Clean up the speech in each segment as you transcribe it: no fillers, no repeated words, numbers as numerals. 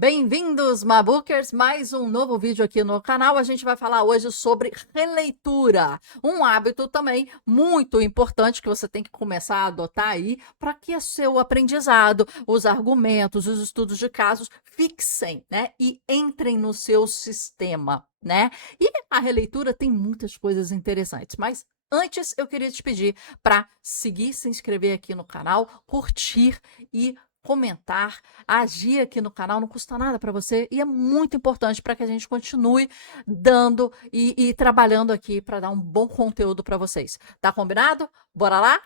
Bem-vindos, Mabookers! Mais um novo vídeo aqui no canal. A gente vai falar hoje sobre releitura, um hábito também muito importante que você tem que começar a adotar aí para que o seu aprendizado, os argumentos, os estudos de casos fixem, né, e entrem no seu sistema, né? E a releitura tem muitas coisas interessantes, mas antes eu queria te pedir para seguir, se inscrever aqui no canal, curtir e comentar, agir aqui no canal, não custa nada para você e é muito importante para que a gente continue dando e trabalhando aqui para dar um bom conteúdo para vocês. Tá combinado? Bora lá?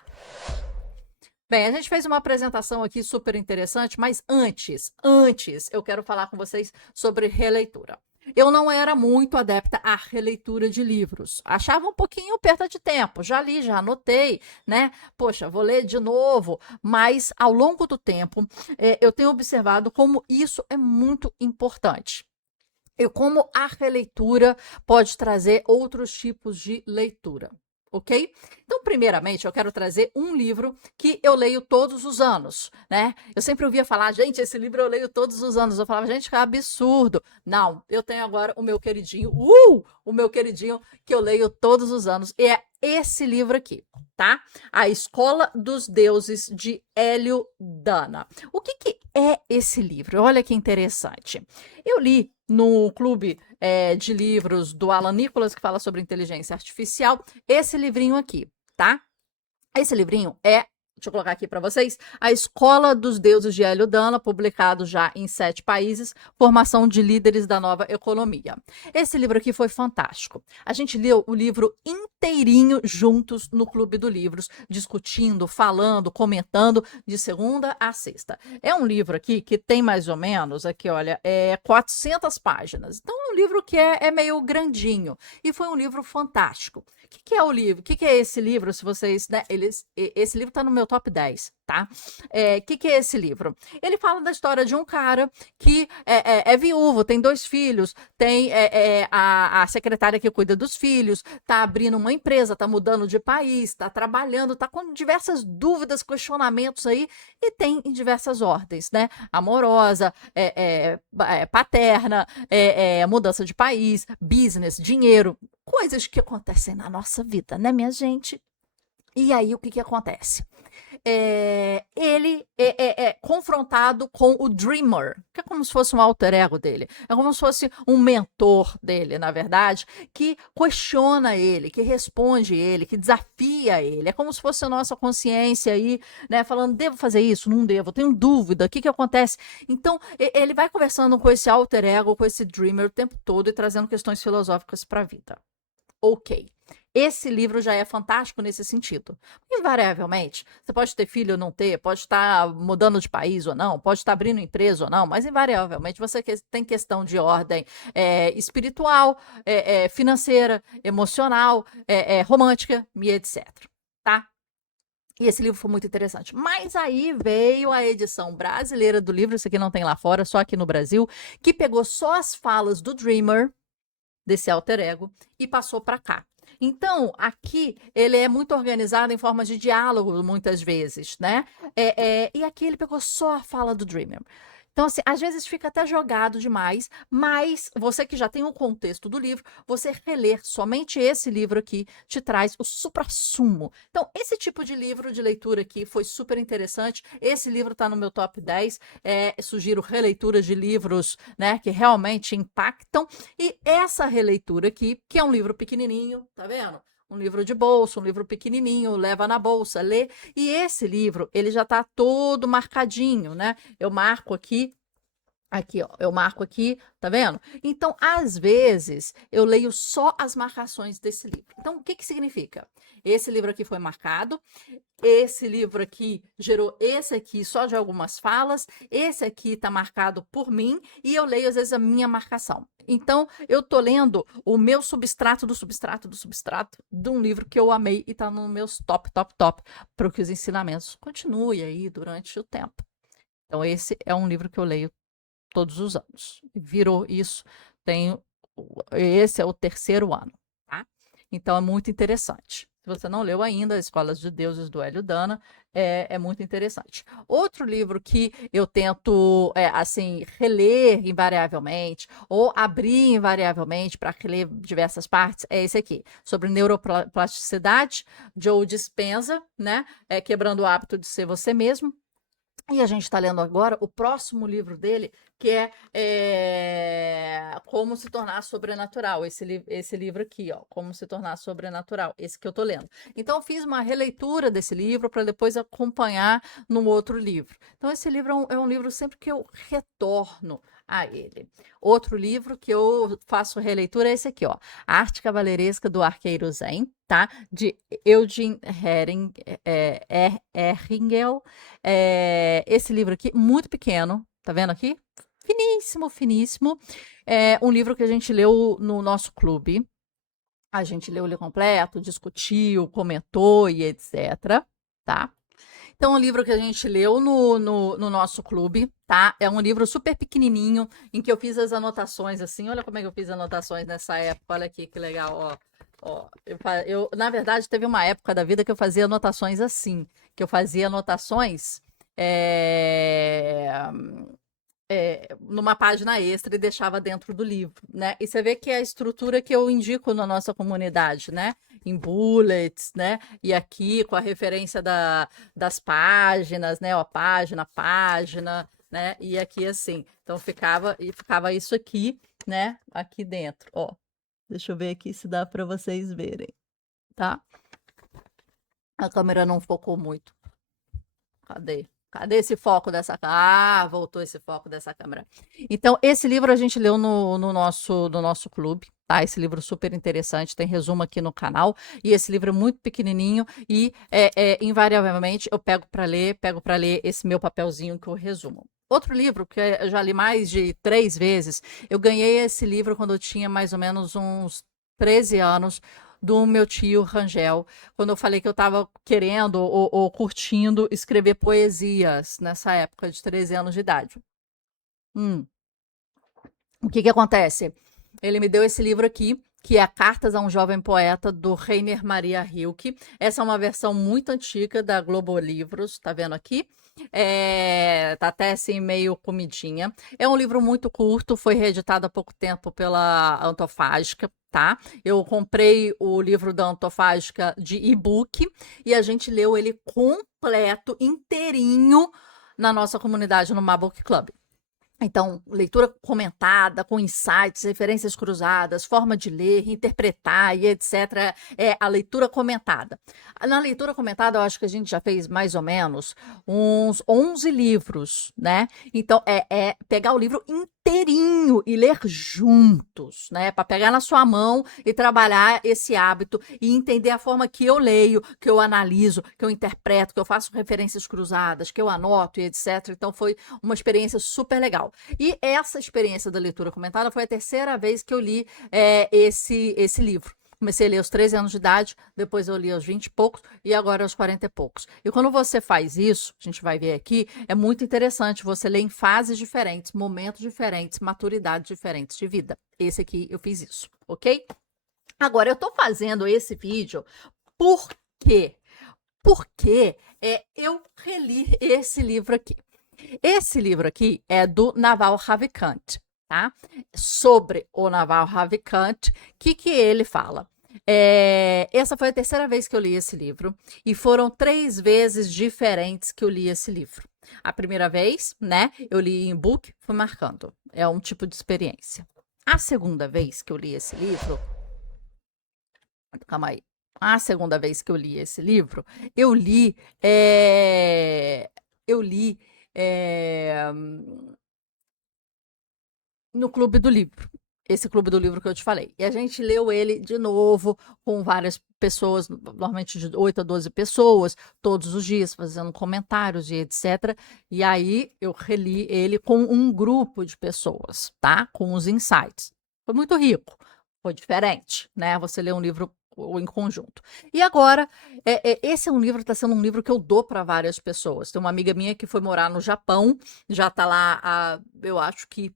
Bem, a gente fez uma apresentação aqui super interessante, mas antes eu quero falar com vocês sobre releitura. Eu não era muito adepta à releitura de livros. Achava um pouquinho perda de tempo. Já li, já anotei, né? Poxa, vou ler de novo. Mas ao longo do tempo, eu tenho observado como isso é muito importante. E como a releitura pode trazer outros tipos de leitura. Ok? Então, primeiramente, eu quero trazer um livro que eu leio todos os anos, né? Eu sempre ouvia falar, gente, esse livro eu leio todos os anos. Eu falava, gente, que absurdo. Não, eu tenho agora o meu queridinho, o meu queridinho que eu leio todos os anos. E é esse livro aqui, tá? A Escola dos Deuses, de Hélio Dana. O que é esse livro? Olha que interessante. Eu li no clube de livros do Alan Nicholas, que fala sobre inteligência artificial, esse livrinho aqui, tá? Esse livrinho deixa eu colocar aqui para vocês, A Escola dos Deuses de Hélio Dana, publicado já em 7 países, Formação de Líderes da Nova Economia. Esse livro aqui foi fantástico. A gente leu o livro inteirinho juntos no Clube do Livros, discutindo, falando, comentando, de segunda a sexta. É um livro aqui que tem mais ou menos, aqui olha, 400 páginas. Então é um livro que é meio grandinho e foi um livro fantástico. O que é o livro? O que é esse livro? Se vocês, né? Esse livro está no meu top 10, tá? Que é esse livro? Ele fala da história de um cara que é viúvo, tem 2 filhos, tem a secretária que cuida dos filhos, tá abrindo uma empresa, tá mudando de país, tá trabalhando, tá com diversas dúvidas, questionamentos aí, e tem em diversas ordens, né? Amorosa, paterna, mudança de país, business, dinheiro, coisas que acontecem na nossa vida, né, minha gente? E aí, o que acontece? Ele é confrontado com o Dreamer, que é como se fosse um alter ego dele. É como se fosse um mentor dele, na verdade, que questiona ele, que responde ele, que desafia ele. É como se fosse a nossa consciência aí, né, falando, devo fazer isso? Não devo, tenho dúvida, o que acontece? Então, ele vai conversando com esse alter ego, com esse Dreamer o tempo todo e trazendo questões filosóficas para a vida. Ok. Esse livro já é fantástico nesse sentido. Invariavelmente, você pode ter filho ou não ter, pode estar mudando de país ou não, pode estar abrindo empresa ou não, mas invariavelmente você tem questão de ordem espiritual, financeira, emocional, romântica e etc. Tá? E esse livro foi muito interessante. Mas aí veio a edição brasileira do livro, isso aqui não tem lá fora, só aqui no Brasil, que pegou só as falas do Dreamer, desse alter ego, e passou para cá. Então, aqui ele é muito organizado em forma de diálogo, muitas vezes, né? E aqui ele pegou só a fala do Dreamer. Então, assim, às vezes fica até jogado demais, mas você que já tem o contexto do livro, você reler somente esse livro aqui te traz o suprassumo. Então, esse tipo de livro de leitura aqui foi super interessante. Esse livro está no meu top 10. Sugiro releituras de livros, né, que realmente impactam. E essa releitura aqui, que é um livro pequenininho, tá vendo? Um livro de bolso, um livro pequenininho, leva na bolsa, lê. E esse livro, ele já está todo marcadinho, né? Eu marco aqui, ó, eu marco aqui, tá vendo? Então, às vezes, eu leio só as marcações desse livro. Então, o que significa? Esse livro aqui foi marcado, esse livro aqui gerou esse aqui só de algumas falas, esse aqui está marcado por mim e eu leio às vezes a minha marcação. Então, eu estou lendo o meu substrato do substrato do substrato de um livro que eu amei e está no meus top, para que os ensinamentos continuem aí durante o tempo. Então, esse é um livro que eu leio todos os anos. Virou isso, esse é o 3º ano, tá? Então, é muito interessante. Se você não leu ainda, Escolas de Deuses, do Hélio Dana, é muito interessante. Outro livro que eu tento, assim, reler invariavelmente, ou abrir invariavelmente para reler diversas partes, é esse aqui, sobre neuroplasticidade, Joe Dispenza, né? Quebrando o hábito de ser você mesmo. E a gente está lendo agora o próximo livro dele, que é Como se tornar sobrenatural. Esse livro aqui, ó, Como se tornar sobrenatural, esse que eu estou lendo. Então, eu fiz uma releitura desse livro para depois acompanhar no outro livro. Então, esse livro é um livro sempre que eu retorno a ele. Outro livro que eu faço releitura é esse aqui, ó, A Arte Cavalheiresca do Arqueiro Zen, tá? De Eugene Erringel. Esse livro aqui, muito pequeno, tá vendo aqui? Finíssimo, finíssimo. É um livro que a gente leu no nosso clube. A gente leu ele completo, discutiu, comentou e etc. Tá? Então, é um livro que a gente leu no nosso clube, tá? É um livro super pequenininho, em que eu fiz as anotações, assim. Olha como é que eu fiz anotações nessa época. Olha aqui, que legal, ó. Ó, na verdade, teve uma época da vida que eu fazia anotações assim, que eu fazia anotações é, numa página extra e deixava dentro do livro, né? E você vê que é a estrutura que eu indico na nossa comunidade, né? Em bullets, né? E aqui com a referência das páginas, né? Ó, página, né? E aqui assim. Então ficava isso aqui, né? Aqui dentro, ó. Deixa eu ver aqui se dá para vocês verem, tá? A câmera não focou muito. Cadê? Cadê esse foco dessa câmera? Ah, voltou esse foco dessa câmera. Então, esse livro a gente leu no nosso clube, tá? Esse livro super interessante, tem resumo aqui no canal. E esse livro é muito pequenininho e, invariavelmente, eu pego para ler esse meu papelzinho que eu resumo. Outro livro que eu já li mais de 3 vezes, eu ganhei esse livro quando eu tinha mais ou menos uns 13 anos, do meu tio Rangel, quando eu falei que eu estava querendo ou curtindo escrever poesias nessa época de 13 anos de idade. Hum. O que acontece? Ele me deu esse livro aqui, que é Cartas a um Jovem Poeta, do Rainer Maria Rilke. Essa é uma versão muito antiga da Globo Livros, tá vendo aqui? Tá até assim meio comidinha. É um livro muito curto, foi reeditado há pouco tempo pela Antofágica, tá? Eu comprei o livro da Antofágica de e-book e a gente leu ele completo, inteirinho, na nossa comunidade no Mabook Club. Então, leitura comentada, com insights, referências cruzadas, forma de ler, interpretar e etc. É a leitura comentada. Na leitura comentada, eu acho que a gente já fez mais ou menos uns 11 livros, né? Então, é pegar o livro inteirinho e ler juntos, né? Para pegar na sua mão e trabalhar esse hábito e entender a forma que eu leio, que eu analiso, que eu interpreto, que eu faço referências cruzadas, que eu anoto e etc. Então, foi uma experiência super legal. E essa experiência da leitura comentada foi a terceira vez que eu li esse livro. Comecei a ler aos 13 anos de idade, depois eu li aos 20 e poucos e agora aos 40 e poucos. E quando você faz isso, a gente vai ver aqui, é muito interessante você ler em fases diferentes, momentos diferentes, maturidades diferentes de vida. Esse aqui eu fiz isso, ok? Agora, eu tô fazendo esse vídeo por quê? Porque eu reli esse livro aqui. Esse livro aqui é do Naval Ravikant, tá? Sobre o Naval Ravikant, o que ele fala? Essa foi a terceira vez que eu li esse livro e foram 3 vezes diferentes que eu li esse livro. A primeira vez, né, eu li em book, fui marcando. É um tipo de experiência. A segunda vez que eu li esse livro, calma aí. A segunda vez que eu li esse livro, eu li, eu li é, no Clube do Livro. Esse Clube do Livro que eu te falei. E a gente leu ele de novo com várias pessoas, normalmente de 8 a 12 pessoas, todos os dias, fazendo comentários e etc. E aí eu reli ele com um grupo de pessoas, tá? Com os insights. Foi muito rico, foi diferente, né? Você lê um livro em conjunto. E agora, esse é um livro, está sendo um livro que eu dou para várias pessoas. Tem uma amiga minha que foi morar no Japão, já está lá, eu acho que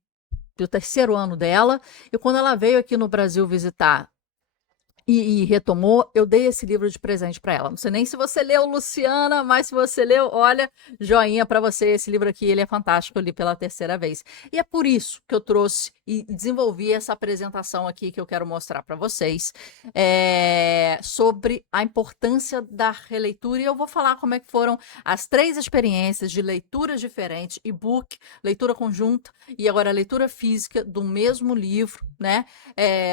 do terceiro ano dela, e quando ela veio aqui no Brasil visitar e retomou, eu dei esse livro de presente para ela. Não sei nem se você leu, Luciana, mas se você leu, olha, joinha para você. Esse livro aqui, ele é fantástico, eu li pela terceira vez. E é por isso que eu trouxe e desenvolvi essa apresentação aqui que eu quero mostrar para vocês, sobre a importância da releitura. E eu vou falar como é que foram as 3 experiências de leituras diferentes, e-book, leitura conjunta e agora leitura física do mesmo livro, né?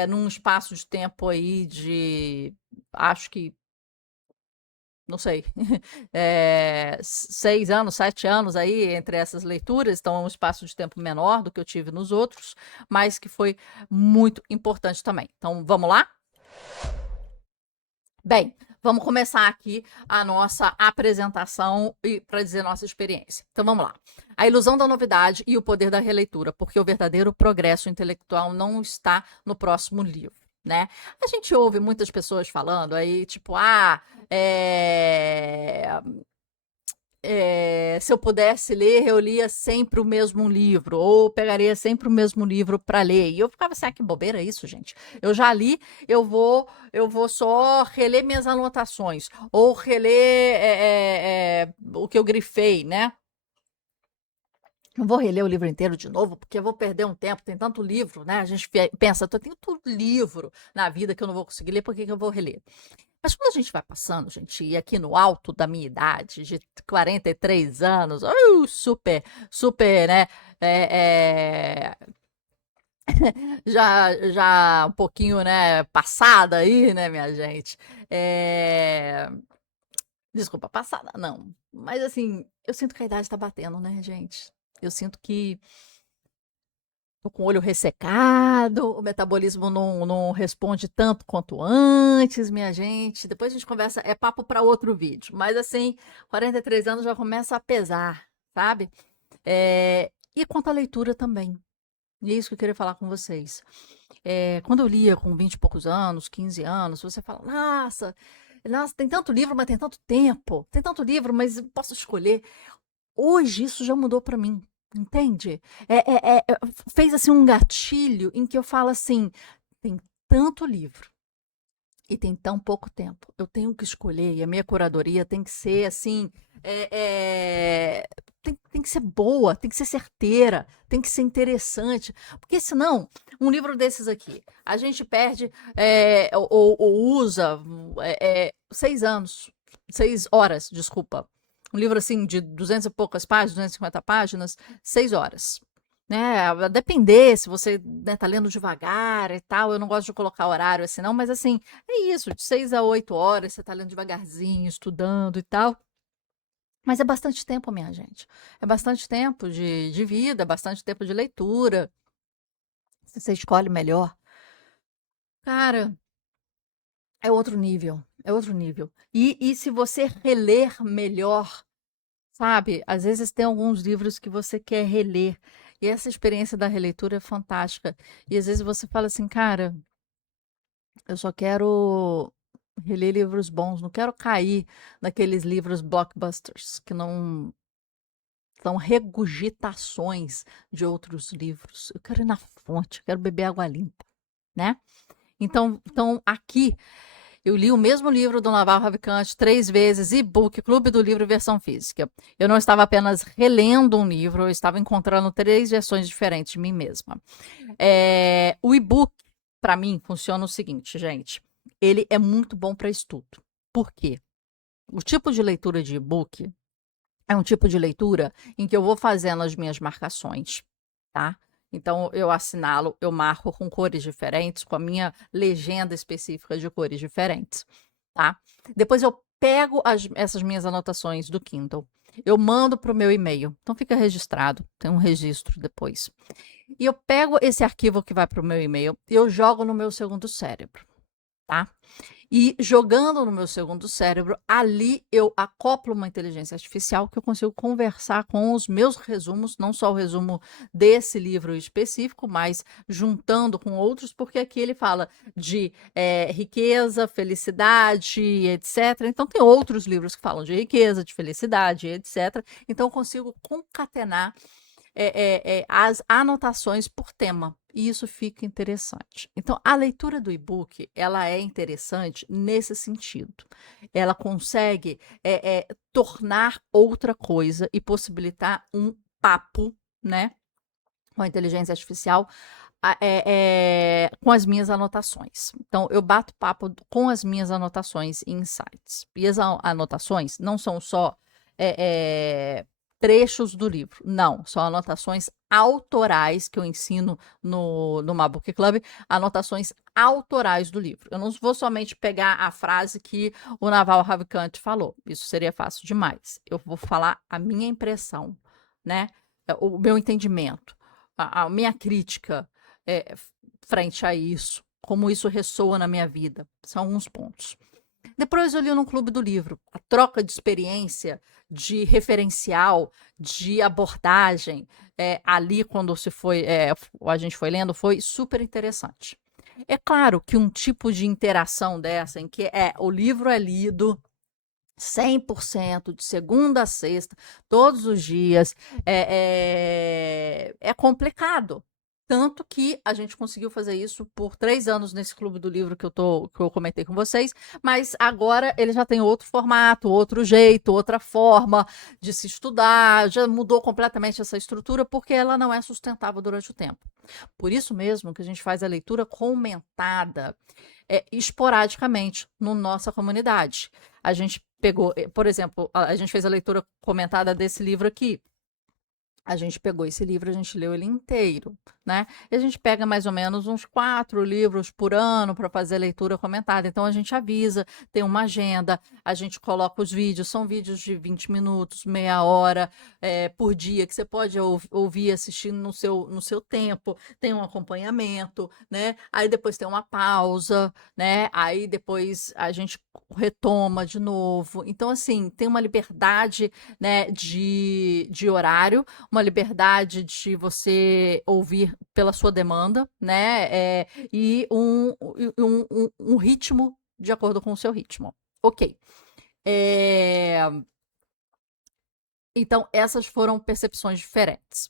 Num espaço de tempo aí de, acho que, não sei, 6 anos, 7 anos aí entre essas leituras, então é um espaço de tempo menor do que eu tive nos outros, mas que foi muito importante também. Então, vamos lá? Bem, vamos começar aqui a nossa apresentação para dizer nossa experiência. Então vamos lá. A ilusão da novidade e o poder da releitura, porque o verdadeiro progresso intelectual não está no próximo livro, né? A gente ouve muitas pessoas falando aí, tipo, se eu pudesse ler, eu lia sempre o mesmo livro, ou pegaria sempre o mesmo livro para ler. E eu ficava assim, que bobeira isso, gente. Eu já li, eu vou só reler minhas anotações, ou reler o que eu grifei, né? Não vou reler o livro inteiro de novo, porque eu vou perder um tempo, tem tanto livro, né? A gente pensa, eu tenho tanto livro na vida que eu não vou conseguir ler, por que eu vou reler? Mas quando a gente vai passando, gente, e aqui no alto da minha idade, de 43 anos, super, super, né? Já um pouquinho, né, passada aí, né, minha gente? Desculpa, passada, não. Mas assim, eu sinto que a idade tá batendo, né, gente? Eu sinto que tô com o olho ressecado, o metabolismo não responde tanto quanto antes, minha gente. Depois a gente conversa, é papo para outro vídeo. Mas assim, 43 anos já começa a pesar, sabe? E quanto à leitura também. E é isso que eu queria falar com vocês. Quando eu lia com 20 e poucos anos, 15 anos, você fala, nossa, tem tanto livro, mas tem tanto tempo. Tem tanto livro, mas eu posso escolher. Hoje isso já mudou para mim, entende? Fez assim um gatilho em que eu falo assim: tem tanto livro e tem tão pouco tempo. Eu tenho que escolher, e a minha curadoria tem que ser assim. Tem que ser boa, tem que ser certeira, tem que ser interessante, porque senão, um livro desses aqui, a gente perde ou usa 6 anos, 6 horas, desculpa, um livro assim de 200 e poucas páginas, 250 páginas, 6 horas. Né? A depender se você né, tá lendo devagar e tal, eu não gosto de colocar horário assim, não, mas assim, é isso, de 6 a 8 horas, você tá lendo devagarzinho, estudando e tal. Mas é bastante tempo, minha gente. É bastante tempo de vida, é bastante tempo de leitura. Se você escolhe melhor. Cara, é outro nível. É outro nível. E se você reler melhor, sabe? Às vezes tem alguns livros que você quer reler. E essa experiência da releitura é fantástica. E às vezes você fala assim, cara, eu só quero reler livros bons, não quero cair naqueles livros blockbusters que não são regurgitações de outros livros. Eu quero ir na fonte, eu quero beber água limpa, né? Então aqui eu li o mesmo livro do Naval Ravikant 3 vezes, e-book, Clube do Livro versão física. Eu não estava apenas relendo um livro, eu estava encontrando 3 versões diferentes de mim mesma. O e-book, para mim, funciona o seguinte, gente. Ele é muito bom para estudo. Por quê? O tipo de leitura de e-book é um tipo de leitura em que eu vou fazendo as minhas marcações, tá? Então, eu assinalo, eu marco com cores diferentes, com a minha legenda específica de cores diferentes, tá? Depois eu pego essas minhas anotações do Kindle, eu mando para o meu e-mail, então fica registrado, tem um registro depois. E eu pego esse arquivo que vai para o meu e-mail e eu jogo no meu segundo cérebro, tá? E jogando no meu segundo cérebro, ali eu acoplo uma inteligência artificial que eu consigo conversar com os meus resumos, não só o resumo desse livro específico, mas juntando com outros, porque aqui ele fala de riqueza, felicidade, etc. Então tem outros livros que falam de riqueza, de felicidade, etc. Então eu consigo concatenar as anotações por tema. E isso fica interessante. Então, a leitura do e-book, ela é interessante nesse sentido. Ela consegue tornar outra coisa e possibilitar um papo, né, com a inteligência artificial com as minhas anotações. Então, eu bato papo com as minhas anotações e insights. E as anotações não são só trechos do livro, não, são anotações autorais que eu ensino no Mabook Club, anotações autorais do livro. Eu não vou somente pegar a frase que o Naval Ravikant falou, isso seria fácil demais. Eu vou falar a minha impressão, né? O meu entendimento, a minha crítica frente a isso, como isso ressoa na minha vida. São alguns pontos. Depois eu li no Clube do Livro. A troca de experiência, de referencial, de abordagem, ali quando a gente foi lendo, foi super interessante. É claro que um tipo de interação dessa, em que o livro é lido 100% de segunda a sexta, todos os dias, é complicado. Tanto que a gente conseguiu fazer isso por 3 anos nesse Clube do Livro que eu comentei com vocês, mas agora ele já tem outro formato, outro jeito, outra forma de se estudar, já mudou completamente essa estrutura, porque ela não é sustentável durante o tempo. Por isso mesmo que a gente faz a leitura comentada esporadicamente na nossa comunidade. A gente pegou, por exemplo, a gente fez a leitura comentada desse livro aqui. A gente pegou esse livro, a gente leu ele inteiro, né? E a gente pega mais ou menos uns 4 livros por ano para fazer a leitura comentada. Então a gente avisa, tem uma agenda, a gente coloca os vídeos, são vídeos de 20 minutos, meia hora por dia, que você pode ouvir assistindo no seu tempo, tem um acompanhamento, né? Aí depois tem uma pausa, né? Aí depois a gente retoma de novo. Então, assim, tem uma liberdade, né, de horário, uma liberdade de você ouvir pela sua demanda, né? E um ritmo de acordo com o seu ritmo. Ok. Então, essas foram percepções diferentes,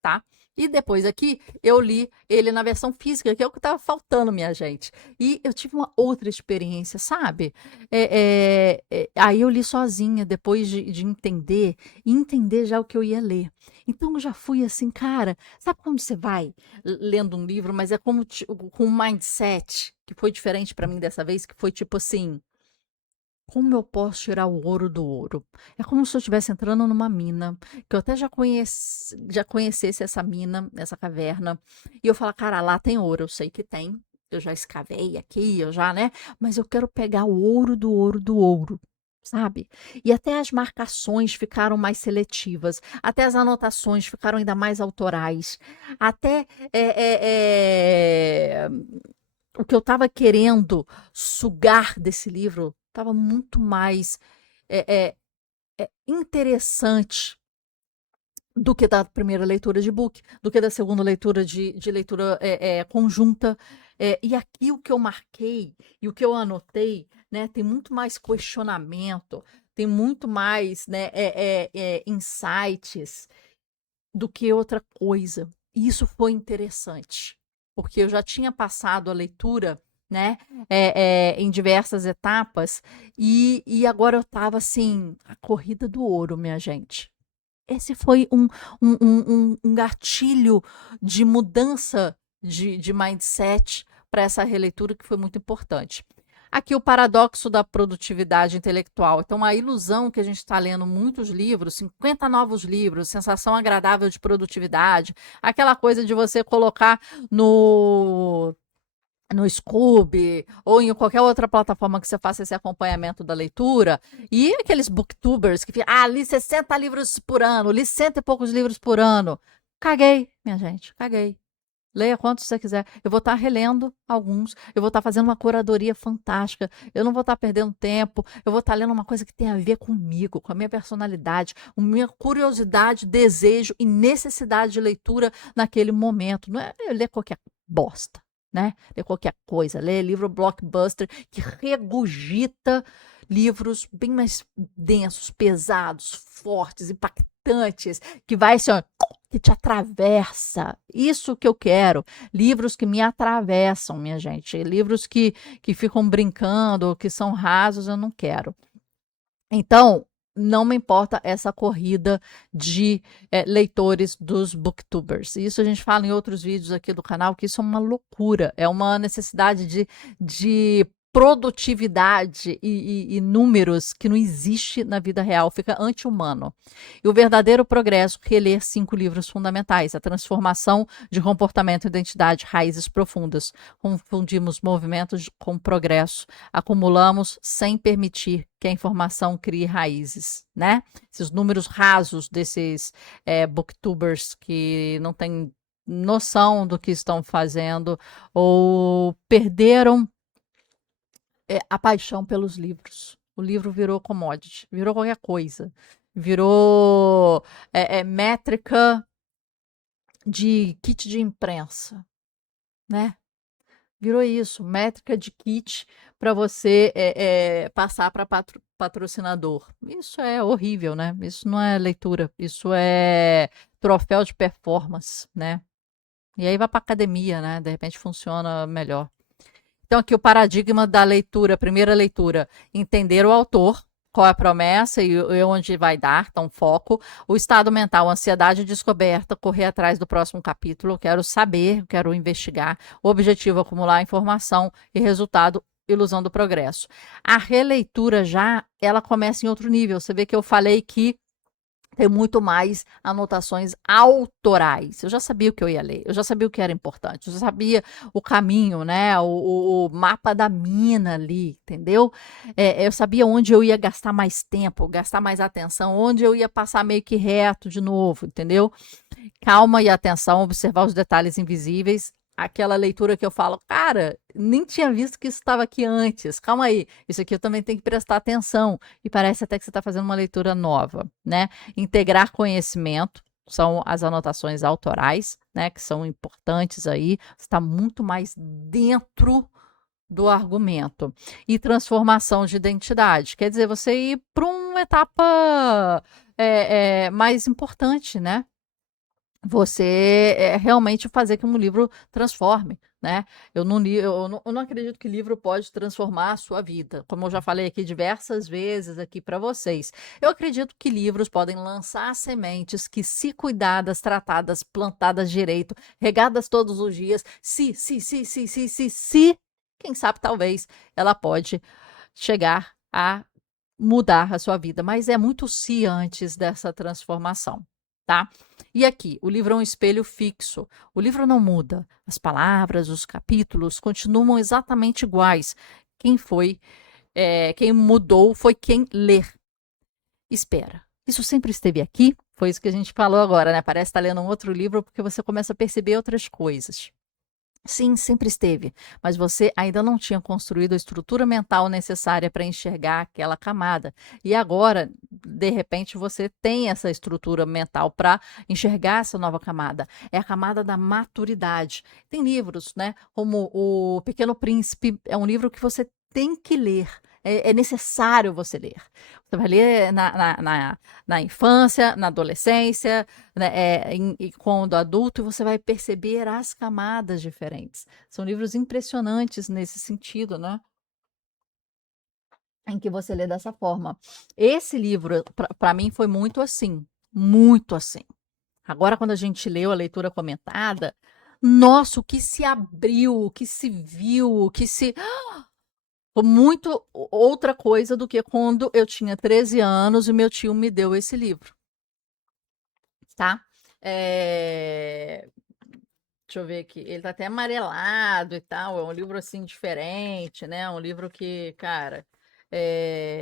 tá? E depois aqui eu li ele na versão física, que é o que estava faltando, minha gente. E eu tive uma outra experiência, sabe? Aí eu li sozinha, depois de entender, e entender já o que eu ia ler. Então eu já fui assim, cara, sabe quando você vai lendo um livro, mas é como com um mindset que foi diferente para mim dessa vez, que foi tipo assim. Como eu posso tirar o ouro do ouro? É como se eu estivesse entrando numa mina, que eu até já conhecesse essa mina, essa caverna, e eu falar, cara, lá tem ouro, eu sei que tem, eu já escavei aqui, eu já, né? Mas eu quero pegar o ouro do ouro do ouro, sabe? E até as marcações ficaram mais seletivas, até as anotações ficaram ainda mais autorais, até o que eu estava querendo sugar desse livro estava muito mais interessante do que da primeira leitura de book, do que da segunda leitura de leitura conjunta. E aqui o que eu marquei e o que eu anotei, né, tem muito mais questionamento, tem muito mais, né, insights do que outra coisa. E isso foi interessante, porque eu já tinha passado a leitura, né, em diversas etapas, e agora eu estava assim, a corrida do ouro, minha gente. Esse foi um gatilho de mudança de mindset para essa releitura que foi muito importante. Aqui o paradoxo da produtividade intelectual. Então, a ilusão que a gente está lendo muitos livros, 50 novos livros, sensação agradável de produtividade, aquela coisa de você colocar no Scoob ou em qualquer outra plataforma que você faça esse acompanhamento da leitura, e aqueles booktubers que ficam, li 60 livros por ano, li 100 e poucos livros por ano. Caguei, minha gente, caguei. Leia quantos você quiser. Eu vou estar relendo alguns. Eu vou estar fazendo uma curadoria fantástica. Eu não vou estar perdendo tempo. Eu vou estar lendo uma coisa que tem a ver comigo, com a minha personalidade, com a minha curiosidade, desejo e necessidade de leitura naquele momento. Não é ler qualquer bosta, né? Ler qualquer coisa. Ler livro blockbuster que regurgita livros bem mais densos, pesados, fortes, impactantes, que vai assim, ó, que te atravessa. Isso que eu quero. Livros que me atravessam, minha gente. Livros que ficam brincando, que são rasos, eu não quero. Então, não me importa essa corrida de leitores dos booktubers. Isso a gente fala em outros vídeos aqui do canal, que isso é uma loucura, é uma necessidade de produtividade e números que não existe na vida real, fica anti-humano. E o verdadeiro progresso é reler 5 livros fundamentais, a transformação de comportamento, identidade, raízes profundas. Confundimos movimentos com progresso, acumulamos sem permitir que a informação crie raízes, né? Esses números rasos desses booktubers que não têm noção do que estão fazendo ou perderam a paixão pelos livros. O livro virou commodity, virou qualquer coisa, virou métrica de kit de imprensa, né? Virou isso, métrica de kit para você passar para patrocinador. Isso é horrível, né? Isso não é leitura, isso é troféu de performance, né? E aí vai para academia, né? De repente funciona melhor. Então, aqui o paradigma da leitura, primeira leitura, entender o autor, qual é a promessa e onde vai dar, então foco. O estado mental, ansiedade descoberta, correr atrás do próximo capítulo, eu quero saber, eu quero investigar. O objetivo, acumular informação e resultado, ilusão do progresso. A releitura já, ela começa em outro nível. Você vê que eu falei que tem muito mais anotações autorais. Eu já sabia o que eu ia ler, eu já sabia o que era importante, eu já sabia o caminho, né? O mapa da mina ali, entendeu? Eu sabia onde eu ia gastar mais tempo, gastar mais atenção, onde eu ia passar meio que reto de novo, entendeu? Calma e atenção, observar os detalhes invisíveis. Aquela leitura que eu falo, cara, nem tinha visto que isso estava aqui antes. Calma aí, isso aqui eu também tenho que prestar atenção. E parece até que você está fazendo uma leitura nova, né? Integrar conhecimento, são as anotações autorais, né? Que são importantes aí. Está muito mais dentro do argumento. E transformação de identidade, quer dizer, você ir para uma etapa mais importante, né? Você realmente fazer que um livro transforme, né? Eu não acredito que livro pode transformar a sua vida, como eu já falei aqui diversas vezes aqui para vocês. Eu acredito que livros podem lançar sementes que, se cuidadas, tratadas, plantadas direito, regadas todos os dias, se, quem sabe talvez ela pode chegar a mudar a sua vida, mas é muito se antes dessa transformação, tá? E aqui, o livro é um espelho fixo. O livro não muda. As palavras, os capítulos continuam exatamente iguais. Quem mudou foi quem lê. Espera. Isso sempre esteve aqui? Foi isso que a gente falou agora, né? Parece estar lendo um outro livro porque você começa a perceber outras coisas. Sim, sempre esteve, mas você ainda não tinha construído a estrutura mental necessária para enxergar aquela camada. E agora, de repente, você tem essa estrutura mental para enxergar essa nova camada. É a camada da maturidade. Tem livros, né? Como O Pequeno Príncipe, é um livro que você tem que ler. É necessário você ler. Você vai ler na infância, na adolescência, né, e quando adulto, você vai perceber as camadas diferentes. São livros impressionantes nesse sentido, né? Em que você lê dessa forma. Esse livro, para mim, foi muito assim. Muito assim. Agora, quando a gente leu a leitura comentada, nossa, o que se abriu, o que se viu, o que se. Foi muito outra coisa do que quando eu tinha 13 anos e meu tio me deu esse livro, tá? Deixa eu ver aqui. Ele tá até amarelado e tal. É um livro assim diferente, né? Um livro que, cara,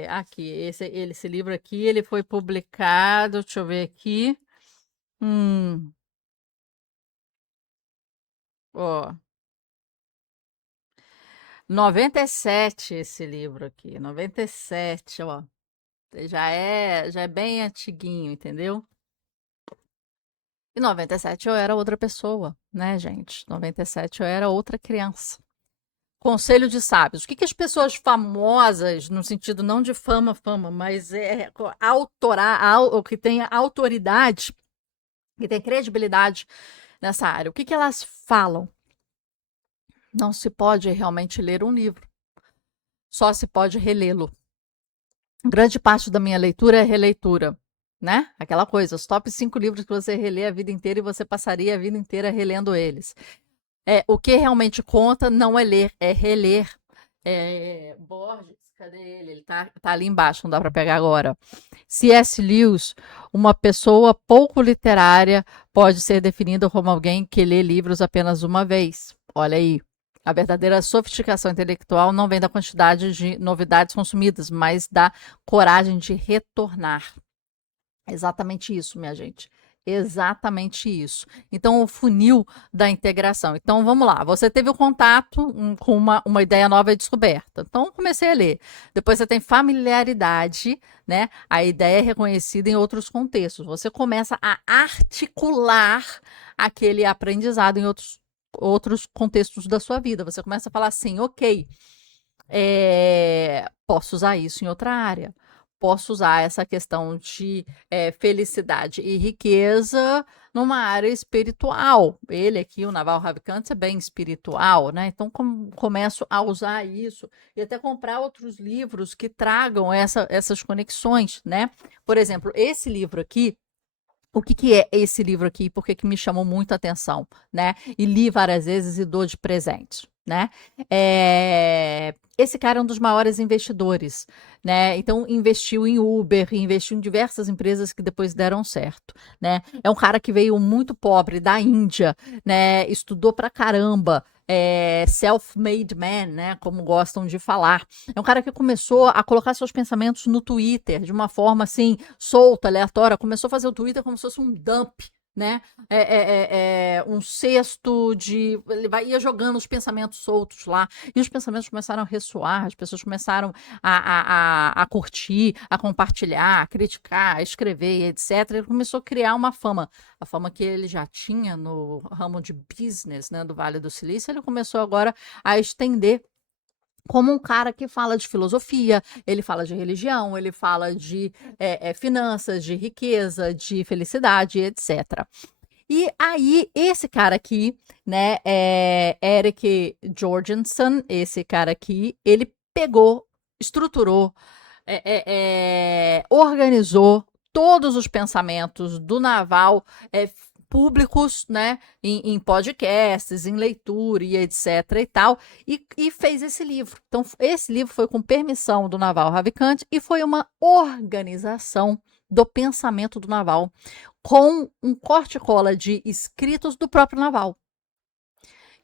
aqui, esse livro aqui, ele foi publicado. Deixa eu ver aqui. Hum, ó, 97 esse livro aqui, 97, ó. Já é bem antiguinho, entendeu? E 97 eu era outra pessoa, né, gente? 97 eu era outra criança. Conselho de sábios. O que as pessoas famosas, no sentido não de fama, mas o que tem autoridade, que tem credibilidade nessa área. O que que elas falam? Não se pode realmente ler um livro, só se pode relê-lo. Grande parte da minha leitura é releitura, né? Aquela coisa, os top 5 livros que você relê a vida inteira e você passaria a vida inteira relendo eles. O que realmente conta não é ler, é reler. Borges, cadê ele? Ele tá ali embaixo, não dá para pegar agora. C.S. Lewis, uma pessoa pouco literária pode ser definida como alguém que lê livros apenas uma vez. Olha aí. A verdadeira sofisticação intelectual não vem da quantidade de novidades consumidas, mas da coragem de retornar. Exatamente isso, minha gente. Exatamente isso. Então, o funil da integração. Então, vamos lá. Você teve o contato com uma ideia nova e descoberta. Então, comecei a ler. Depois, você tem familiaridade, né? A ideia é reconhecida em outros contextos. Você começa a articular aquele aprendizado em outros contextos da sua vida. Você começa a falar assim, ok, posso usar isso em outra área. Posso usar essa questão de felicidade e riqueza numa área espiritual. Ele aqui, o Naval Ravikant, é bem espiritual, né? Então, começo a usar isso e até comprar outros livros que tragam essas conexões, né? Por exemplo, esse livro aqui, o que que é esse livro aqui? Por que que me chamou muito a atenção, né? E li várias vezes e dou de presente, né? Esse cara é um dos maiores investidores, né? Então investiu em Uber, investiu em diversas empresas que depois deram certo, né? É um cara que veio muito pobre da Índia, né? Estudou pra caramba, self-made man, né? Como gostam de falar. É um cara que começou a colocar seus pensamentos no Twitter de uma forma assim, solta, aleatória. Começou a fazer o Twitter como se fosse um dump, né? Um cesto de. Ele ia jogando os pensamentos soltos lá. E os pensamentos começaram a ressoar, as pessoas começaram a curtir, a compartilhar, a criticar, a escrever, etc. Ele começou a criar uma fama. A fama que ele já tinha no ramo de business, né, do Vale do Silício, ele começou agora a estender como um cara que fala de filosofia, ele fala de religião, ele fala de finanças, de riqueza, de felicidade, etc. E aí, esse cara aqui, né, Eric Jorgensen, esse cara aqui, ele pegou, estruturou, organizou todos os pensamentos do Naval públicos, né, em podcasts, em leitura e etc e tal, e fez esse livro. Então, esse livro foi com permissão do Naval Ravikant e foi uma organização do pensamento do Naval, com um corte e cola de escritos do próprio Naval.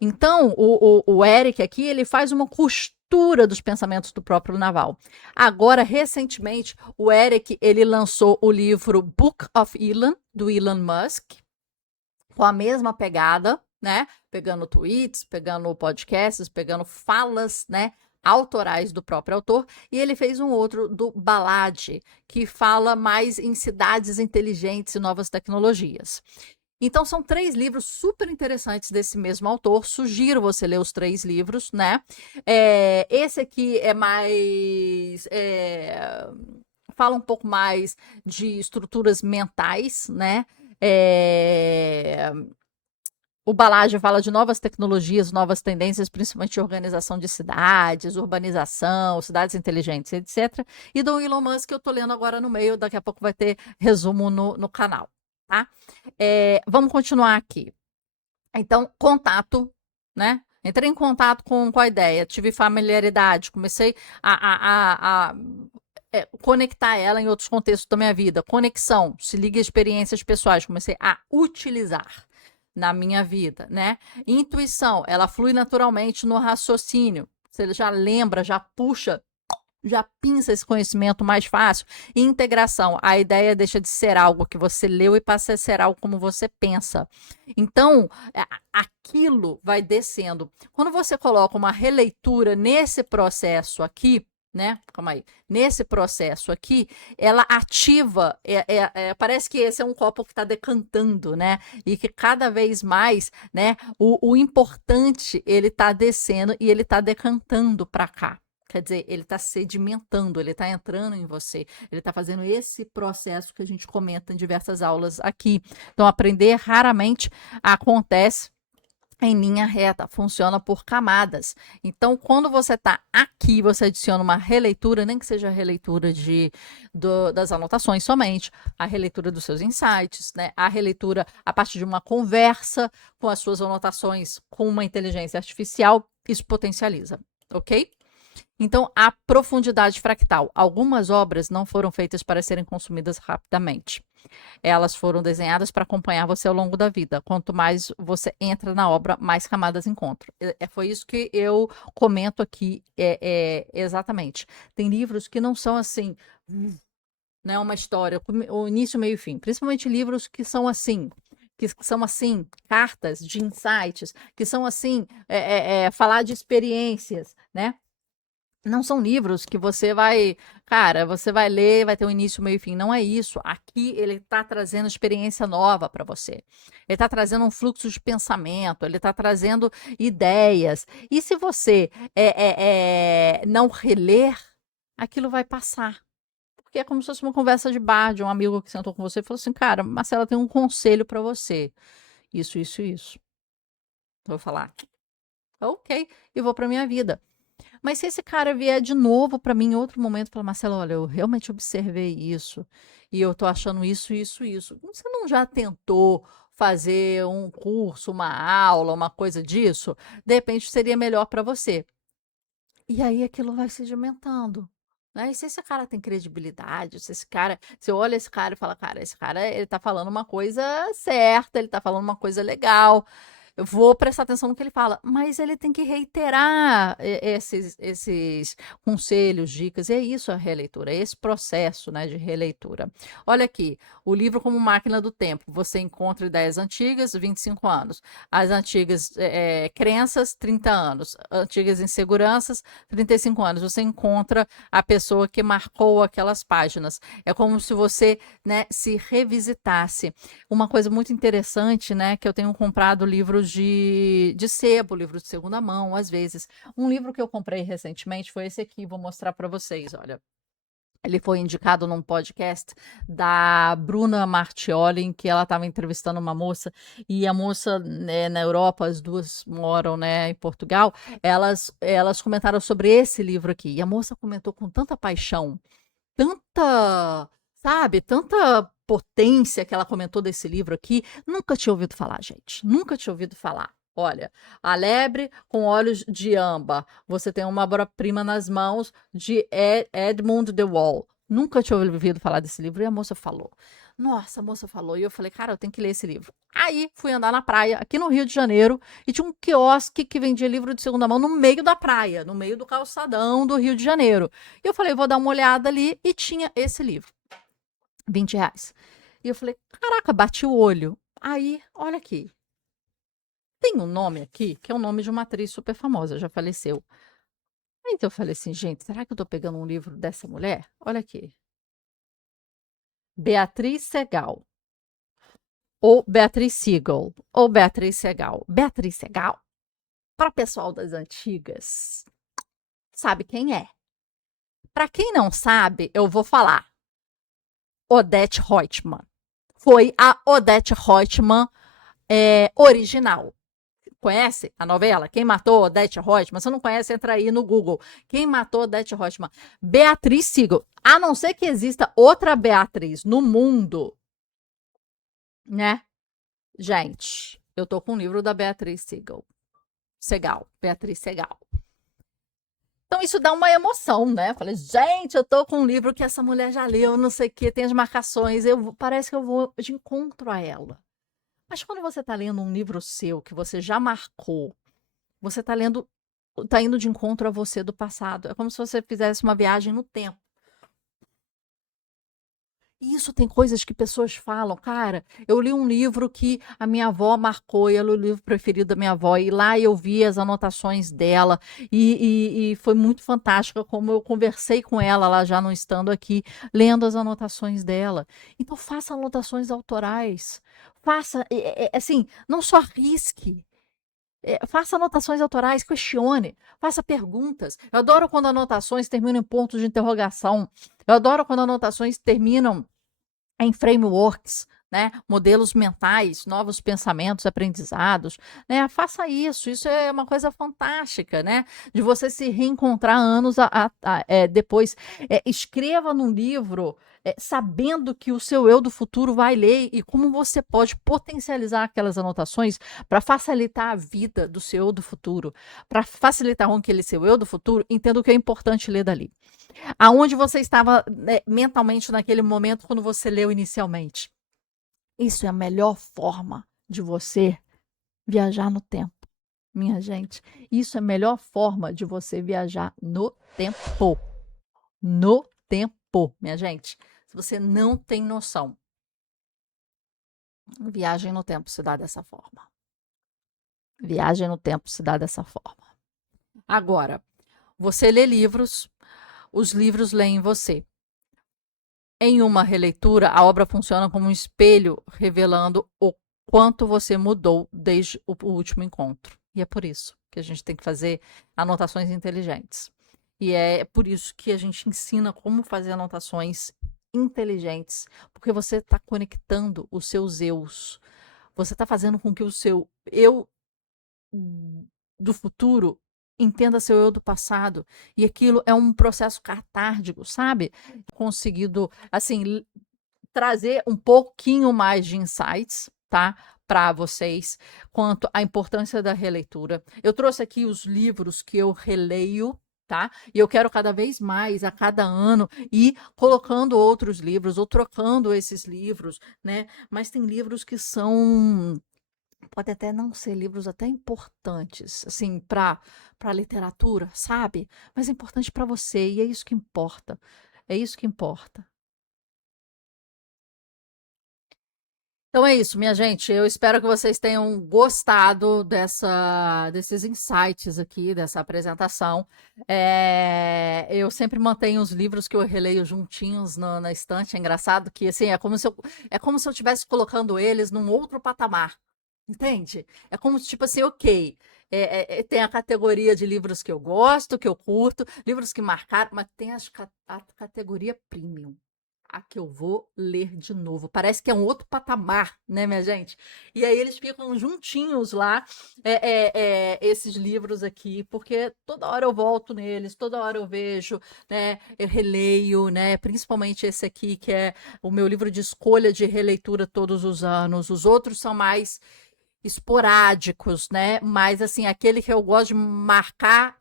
Então, o Eric aqui, ele faz uma costura dos pensamentos do próprio Naval. Agora, recentemente, o Eric, ele lançou o livro Book of Elon, do Elon Musk, com a mesma pegada, né? Pegando tweets, pegando podcasts, pegando falas, né? Autorais do próprio autor, e ele fez um outro do Balade, que fala mais em cidades inteligentes e novas tecnologias. Então, são 3 livros super interessantes desse mesmo autor. Sugiro você ler os 3 livros, né? Esse aqui é mais. Fala um pouco mais de estruturas mentais, né? O Balage fala de novas tecnologias, novas tendências, principalmente de organização de cidades, urbanização, cidades inteligentes, etc. E do Elon Musk, eu estou lendo agora no meio, daqui a pouco vai ter resumo no canal, tá? Vamos continuar aqui. Então, contato, né? Entrei em contato com a ideia, tive familiaridade, comecei a conectar ela em outros contextos da minha vida. Conexão, se liga a experiências pessoais, comecei a utilizar na minha vida, né? Intuição, ela flui naturalmente no raciocínio. Você já lembra, já puxa, já pinça esse conhecimento mais fácil. E integração, a ideia deixa de ser algo que você leu e passa a ser algo como você pensa. Então, aquilo vai descendo. Quando você coloca uma releitura nesse processo aqui, né? Calma aí. Nesse processo aqui, ela ativa. Parece que esse é um copo que está decantando, né? E que cada vez mais, né? O importante ele está descendo e ele está decantando para cá. Quer dizer, ele está sedimentando, ele está entrando em você, ele está fazendo esse processo que a gente comenta em diversas aulas aqui. Então, aprender raramente acontece em linha reta, funciona por camadas. Então, quando você está aqui, você adiciona uma releitura, nem que seja a releitura das anotações somente, a releitura dos seus insights, né? A releitura a partir de uma conversa com as suas anotações com uma inteligência artificial, isso potencializa, ok? Então, a profundidade fractal. Algumas obras não foram feitas para serem consumidas rapidamente. Elas foram desenhadas para acompanhar você ao longo da vida. Quanto mais você entra na obra, mais camadas encontra. Foi isso que eu comento aqui exatamente. Tem livros que não são assim, né, uma história, o início, meio e fim. Principalmente livros que são assim, cartas de insights, que são assim, falar de experiências, né? Não são livros que você vai, cara, você vai ler, vai ter um início, meio e fim. Não é isso. Aqui ele está trazendo experiência nova para você. Ele está trazendo um fluxo de pensamento, ele está trazendo ideias. E se você não reler, aquilo vai passar. Porque é como se fosse uma conversa de bar de um amigo que sentou com você e falou assim: cara, Marcela tem um conselho para você. Isso, isso, isso. Eu vou falar, ok, e vou para minha vida. Mas se esse cara vier de novo para mim em outro momento e falar, Marcelo, olha, eu realmente observei isso e eu tô achando isso, isso, isso. Você não já tentou fazer um curso, uma aula, uma coisa disso? De repente seria melhor para você. E aí aquilo vai sedimentando. Né? E se esse cara tem credibilidade, se esse cara, se eu olho esse cara e falo, cara, esse cara, ele tá falando uma coisa certa, ele tá falando uma coisa legal, eu vou prestar atenção no que ele fala, mas ele tem que reiterar esses conselhos, dicas, e é isso a releitura, é esse processo, né, de releitura. Olha aqui, o livro como máquina do tempo, você encontra ideias antigas, 25 anos, as antigas crenças, 30 anos, antigas inseguranças, 35 anos, você encontra a pessoa que marcou aquelas páginas, é como se você, né, se revisitasse. Uma coisa muito interessante, né, que eu tenho comprado livros de sebo, livros de segunda mão, às vezes. Um livro que eu comprei recentemente foi esse aqui, vou mostrar para vocês, olha. Ele foi indicado num podcast da Bruna Martioli, em que ela estava entrevistando uma moça, e a moça, né, na Europa, as duas moram, né, em Portugal, elas comentaram sobre esse livro aqui, e a moça comentou com tanta paixão, tanta, sabe, tanta potência que ela comentou desse livro aqui. Nunca tinha ouvido falar, gente. Nunca tinha ouvido falar. Olha, A Lebre com Olhos de Âmbar. Você tem uma obra-prima nas mãos de Edmund de Wall. Nunca tinha ouvido falar desse livro e a moça falou. Nossa, a moça falou. E eu falei, cara, eu tenho que ler esse livro. Aí fui andar na praia, aqui no Rio de Janeiro, e tinha um quiosque que vendia livro de segunda mão no meio da praia, no meio do calçadão do Rio de Janeiro. E eu falei, vou dar uma olhada ali, e tinha esse livro. R$ 20. E eu falei, caraca, bati o olho. Aí, olha aqui. Tem um nome aqui, que é o nome de uma atriz super famosa, já faleceu. Aí então eu falei assim, gente, será que eu tô pegando um livro dessa mulher? Olha aqui. Beatriz Segal. Ou Beatriz Segal. Ou Beatriz Segal. Beatriz Segal, para o pessoal das antigas, sabe quem é? Para quem não sabe, eu vou falar. Odete Roitman. Foi a Odete Roitman original. Conhece a novela? Quem matou Odete Roitman? Se não conhece, entra aí no Google. Quem matou Odete Roitman? Beatriz Segal. A não ser que exista outra Beatriz no mundo, né? Gente, eu tô com um livro da Beatriz Segal. Beatriz Segal. Então isso dá uma emoção, né? Eu falei, gente, eu tô com um livro que essa mulher já leu, não sei o que, tem as marcações, parece que eu vou de encontro a ela. Mas quando você está lendo um livro seu que você já marcou, você está lendo, está indo de encontro a você do passado. É como se você fizesse uma viagem no tempo. E isso tem coisas que pessoas falam, cara, eu li um livro que a minha avó marcou, e era o livro preferido da minha avó, e lá eu vi as anotações dela, e foi muito fantástica como eu conversei com ela, lá já não estando aqui, lendo as anotações dela. Então faça anotações autorais, faça, assim, não só risque, Faça anotações autorais, questione, faça perguntas. Eu adoro quando anotações terminam em pontos de interrogação. Eu adoro quando anotações terminam em frameworks, né? Modelos mentais, novos pensamentos, aprendizados, né? Faça isso é uma coisa fantástica, né? De você se reencontrar anos depois. Escreva num livro, sabendo que o seu eu do futuro vai ler e como você pode potencializar aquelas anotações para facilitar a vida do seu eu do futuro, para facilitar com que aquele seu eu do futuro entenda o que é importante ler dali. Aonde você estava, né, mentalmente naquele momento quando você leu inicialmente. Isso é a melhor forma de você viajar no tempo, minha gente. Isso é a melhor forma de você viajar no tempo. No tempo, minha gente. Se você não tem noção, viagem no tempo se dá dessa forma. Viagem no tempo se dá dessa forma. Agora, você lê livros, os livros leem você. Em uma releitura, a obra funciona como um espelho, revelando o quanto você mudou desde o último encontro. E é por isso que a gente tem que fazer anotações inteligentes. E é por isso que a gente ensina como fazer anotações inteligentes, porque você está conectando os seus eus. Você está fazendo com que o seu eu do futuro entenda seu eu do passado. E aquilo é um processo catártico, sabe? Conseguido, assim, trazer um pouquinho mais de insights, tá? Para vocês, quanto à importância da releitura. Eu trouxe aqui os livros que eu releio, tá? E eu quero cada vez mais, a cada ano, ir colocando outros livros ou trocando esses livros, né? Mas tem livros que são, pode até não ser livros até importantes, assim, para literatura, sabe? Mas é importante para você e é isso que importa. É isso que importa. Então é isso, minha gente. Eu espero que vocês tenham gostado desses insights aqui, dessa apresentação. Eu sempre mantenho os livros que eu releio juntinhos na estante. É engraçado que assim, é como se eu estivesse colocando eles num outro patamar. Entende? É como se, tipo assim, ok. Tem a categoria de livros que eu gosto, que eu curto, livros que marcaram, mas tem a categoria premium. A que eu vou ler de novo. Parece que é um outro patamar, né, minha gente? E aí eles ficam juntinhos lá, esses livros aqui, porque toda hora eu volto neles, toda hora eu vejo, né, eu releio, né, principalmente esse aqui, que é o meu livro de escolha de releitura todos os anos. Os outros são mais esporádicos, né? Mas assim, aquele que eu gosto de marcar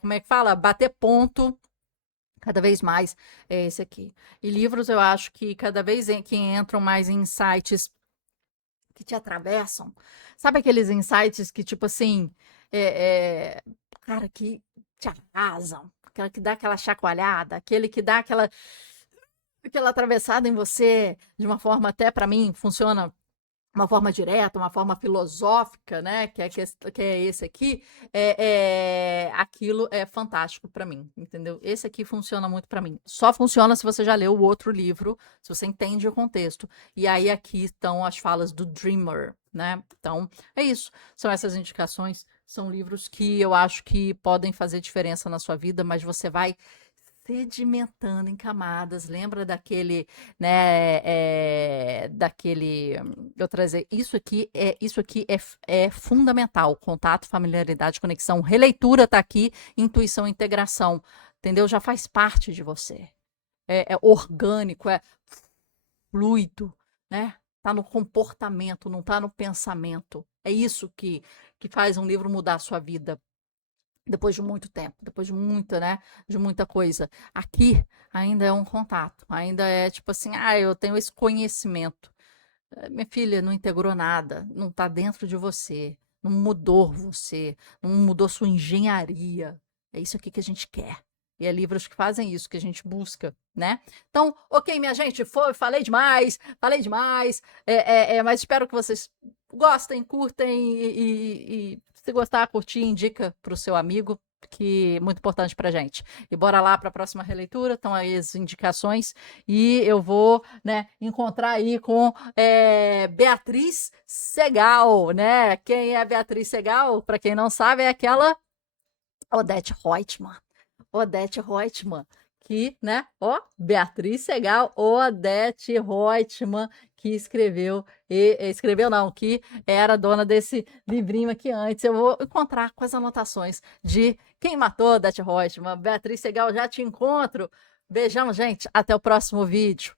como é que fala? Bater ponto cada vez mais é esse aqui. E livros eu acho que cada vez que entram mais em insights que te atravessam. Sabe aqueles insights que, tipo assim, é, é, cara, que te arrasam, aquela que dá aquela chacoalhada, aquele que dá aquela atravessada em você de uma forma até para mim funciona uma forma direta, uma forma filosófica, né? Que é esse aqui, aquilo é fantástico para mim, entendeu? Esse aqui funciona muito para mim. Só funciona se você já leu o outro livro, se você entende o contexto. E aí aqui estão as falas do Dreamer, né? Então, é isso. São essas indicações. São livros que eu acho que podem fazer diferença na sua vida, mas você vai sedimentando em camadas. Lembra daquele, né, eu trazer isso aqui é fundamental. Contato, familiaridade, conexão, releitura tá aqui, intuição, integração, entendeu? Já faz parte de você. É orgânico, é fluido, né? Tá no comportamento, não tá no pensamento. É isso que faz um livro mudar a sua vida. Depois de muito tempo, depois de muita, né, de muita coisa. Aqui ainda é um contato, ainda é tipo assim, eu tenho esse conhecimento. Minha filha não integrou nada, não está dentro de você, não mudou você, não mudou sua engenharia. É isso aqui que a gente quer. E é livros que fazem isso, que a gente busca, né? Então, ok, minha gente, falei demais, mas espero que vocês gostem, curtem e se gostar, curtir, indica para o seu amigo, que muito importante pra gente. E bora lá para a próxima releitura, estão aí as indicações e eu vou, né, encontrar aí com Beatriz Segal, né? Quem é Beatriz Segal? Para quem não sabe, é aquela Odete Roitman. Odete Roitman, que, né, ó, Beatriz Segal, Odete Roitman, que escreveu não, que era dona desse livrinho aqui antes. Eu vou encontrar com as anotações de Quem Matou Odete Roitman. Beatriz Segal, já te encontro. Beijão, gente. Até o próximo vídeo.